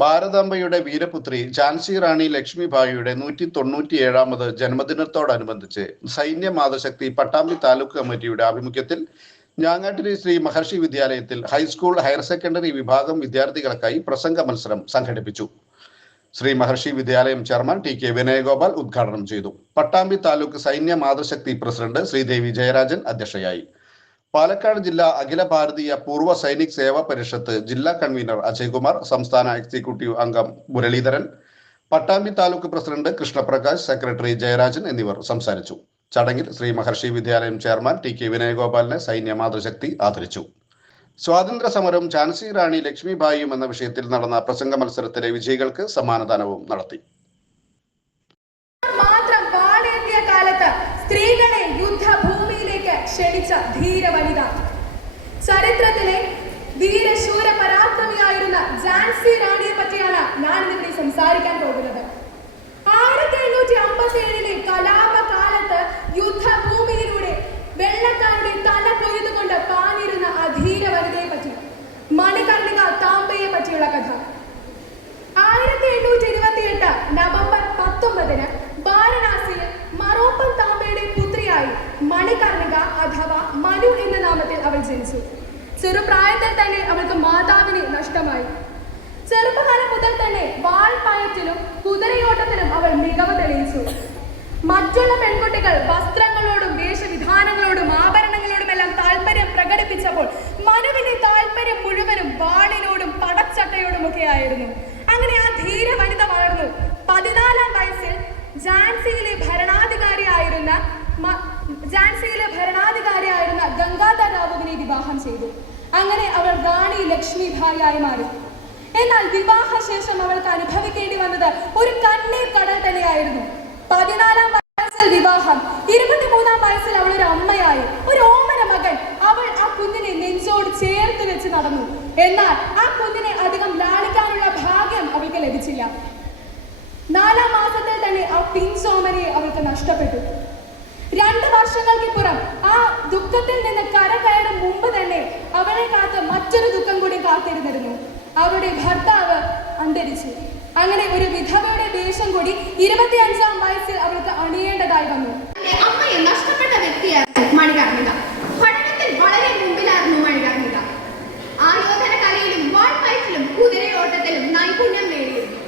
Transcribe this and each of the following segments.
ഭാരതാംബയുടെ വീരപുത്രി ഝാൻസി റാണി ലക്ഷ്മിഭായിയുടെ 197ാമത് ജന്മദിനത്തോടനുബന്ധിച്ച് സൈന്യ മാതൃശക്തി പട്ടാമ്പി താലൂക്ക് കമ്മിറ്റിയുടെ ആഭിമുഖ്യത്തിൽ ഞാങ്ങാട്ടിരി ശ്രീ മഹർഷി വിദ്യാലയത്തിൽ ഹൈസ്കൂൾ ഹയർ സെക്കൻഡറി വിഭാഗം വിദ്യാർത്ഥികൾക്കായി പ്രസംഗ മത്സരം സംഘടിപ്പിച്ചു. ശ്രീ മഹർഷി വിദ്യാലയം ചെയർമാൻ ടി കെ വിനയഗോപാൽ ഉദ്ഘാടനം ചെയ്തു. പട്ടാമ്പി താലൂക്ക് സൈന്യ മാതൃശക്തി പ്രസിഡന്റ് ശ്രീദേവി ജയരാജൻ അധ്യക്ഷയായി. പാലക്കാട് ജില്ലാ അഖില ഭാരതീയ പൂർവ്വ സൈനിക് സേവാ പരിഷത്ത് ജില്ലാ കൺവീനർ അജയ്കുമാർ, സംസ്ഥാന എക്സിക്യൂട്ടീവ് അംഗം മുരളീധരൻ, പട്ടാമ്പി താലൂക്ക് പ്രസിഡന്റ് കൃഷ്ണപ്രകാശ്, സെക്രട്ടറി ജയരാജൻ എന്നിവർ സംസാരിച്ചു. ചടങ്ങിൽ ശ്രീ മഹർഷി വിദ്യാലയം ചെയർമാൻ ടി കെ വിനയഗോപാലിനെ സൈന്യ മാതൃശക്തി ആദരിച്ചു. സ്വാതന്ത്ര്യ സമരം ഝാൻസി റാണി ലക്ഷ്മിഭായിയും എന്ന വിഷയത്തിൽ നടന്ന പ്രസംഗ മത്സരത്തിലെ വിജയികൾക്ക് സമ്മാനദാനവും നടത്തി. സ്ത്രീകളെ യുദ്ധഭൂമിയിലേക്ക് ക്ഷണിച്ച ധീരവനിത, ചരിത്രത്തിലെ ധീരശൂര പരാക്രമിയായിരുന്ന ഝാൻസി റാണിയെ പറ്റിയാണ് ഞാൻ ഇന്നിവിടെ സംസാരിക്കാൻ പോകുന്നത്. 1757 കലാപകാലത്ത് യുദ്ധഭൂമിയിലൂടെ വെള്ളക്കാരുടെ തല കൊയ്തുകൊണ്ട് പാഞ്ഞിരുന്ന ആ ധീരവനിതയെ പറ്റി, മണികർണിക താംബയെ പറ്റിയുള്ള കഥ. 1828 നവംബർ 19 വാരണാസിയിൽ മറോപ്പൻ താംബയുടെ പുത്രിയായി മണികർണിക അഥവാ മനു എന്ന നാമത്തിൽ അവൾ ജനിച്ചു. ചെറുപ്രായത്തിൽ തന്നെ അവൾക്ക് മാതാവിനെ നഷ്ടമായി. ചെറുപ്പകാലം മുതൽ തന്നെ വാൾപ്പയറ്റിലും കുതിരയോട്ടത്തിലും അവൾ മികവ് തെളിയിച്ചു. മറ്റുള്ള പെൺകുട്ടികൾ വസ്ത്രങ്ങളോടും വേഷവിധാനങ്ങളോടും ആഭരണങ്ങളോടുമെല്ലാം താല്പര്യം പ്രകടിപ്പിച്ചപ്പോൾ മനുവിന്റെ താല്പര്യം മുഴുവനും വാളിനോടും പടച്ചട്ടയോടും ഒക്കെ ആയിരുന്നു. അങ്ങനെ ആ ധീര വനിത വളർന്നു. 14ാം വയസ്സിൽ ഝാൻസിയിലെ ഭരണാധികാരിയായിരുന്ന ഗംഗാധർ റാവുവിനെ വിവാഹം ചെയ്തു. അങ്ങനെ അവൾ റാണി ലക്ഷ്മിഭായിയായി മാറി. എന്നാൽ വിവാഹശേഷം അവൾക്ക് അനുഭവിക്കേണ്ടി വന്നത് ഒരു കണ്ണീർ കടൽ തന്നെയായിരുന്നു. 14ാം വയസ്സിൽ വിവാഹം, 23ാം വയസ്സിൽ അവൾ ഒരു അമ്മയായി. ഒരു ഓമന മകൻ. അവൾ ആ കുഞ്ഞിനെ നെഞ്ചോട് ചേർത്ത് വെച്ച് നടന്നു. എന്നാൽ ആ കുഞ്ഞിനെ അധികം ലാളിക്കാനുള്ള ഭാഗ്യം അവൾക്ക് ലഭിച്ചില്ല. 4ാം മാസത്തിൽ തന്നെ ആ പിഞ്ചോമനയെ അവൾക്ക് നഷ്ടപ്പെട്ടു. 2 വർഷങ്ങൾക്കിപ്പുറം ആ ദുഃഖത്തിൽ നിന്ന് കരകയറും മുമ്പ് തന്നെ അവളെ കാത്ത് മറ്റൊരു ദുഃഖം കൂടി കാത്തിരുന്നിരുന്നു. അവളുടെ ഭർത്താവ് അന്തരിച്ചു. അങ്ങനെ ഒരു വിധവയുടെ വേഷം കൂടി 25ാം വയസ്സിൽ അവൾക്ക് അണിയേണ്ടതായി വന്നു. അമ്മയെ നഷ്ടപ്പെട്ട വ്യക്തിയായിരുന്നു മണികർണിക. പഠനത്തിൽ വളരെ മുമ്പിലായിരുന്നു മണികർണിക. ആയോധന കലയിലും വാൾപ്പയറ്റിലും കുതിരയോട്ടത്തിലും നൈപുണ്യം നേടിയിരുന്നു.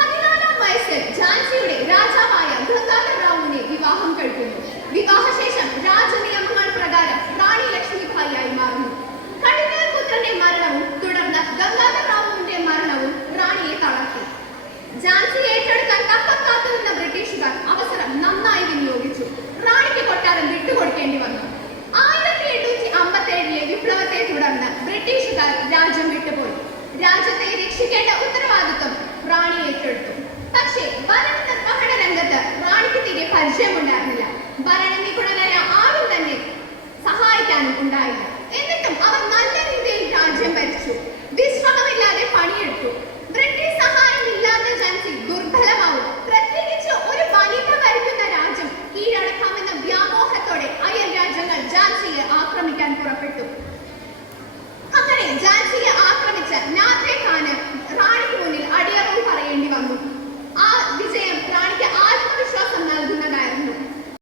14ാം വയസ്സിൽ ഝാൻസിയുടെ രാജാവായ ഗംഗാധർ റാവുവിനെ വിവാഹം കഴിക്കുന്നു. വിവാഹശേഷം രാജനിയമങ്ങൾ പ്രകാരം റാണി ലക്ഷ്മിഭായിയായി മാറുന്നു. കടിഞ്ഞാൽ പുത്രന്റെ മരണവും തുടർന്ന് ഗംഗാധർ റാവുവിന്റെ മരണവും റാണിയെ തളർത്തി. ഝാൻസി ഏറ്റെടുക്കാൻ തക്കം കാത്തുനിന്ന ബ്രിട്ടീഷുകാർ അവസരം നന്നായി വിനിയോഗിച്ചു. റാണിക്ക് കൊട്ടാരം വിട്ടുകൊടുക്കേണ്ടി വന്നു. 1857 വിപ്ലവത്തെ തുടർന്ന് ബ്രിട്ടീഷുകാർ രാജ്യം വിട്ടുപോയി. രാജ്യത്തെ രക്ഷിക്കേണ്ട ഉത്തരവാദിത്വം റാണി ഏറ്റെടുത്തു. പക്ഷേ ഭരണ നിർവഹണ രംഗത്ത് റാണിക്ക് തീരെ പരിചയമുണ്ടായിരുന്നില്ല. ഭരണ നിപുണരായ ആരും തന്നെ സഹായിക്കാനും ഉണ്ടായില്ല. എന്നിട്ടും അവർ നല്ല രീതിയിൽ രാജ്യം ഭരിച്ചു. വിശ്രമമില്ലാതെ പണിയെടുത്തു. ബ്രിട്ടീഷ് സഹായം ഇല്ലാത്ത ഝാൻസി ദുർബലമാവും. പ്രത്യേകിച്ച് ഒരു വനിത ഭരിക്കുന്ന രാജ്യം കീഴടക്കാമെന്ന വ്യാമോഹത്തോടെ അയൽ രാജ്യങ്ങൾ ഝാൻസിയെ ആക്രമിക്കാൻ പുറപ്പെട്ടു.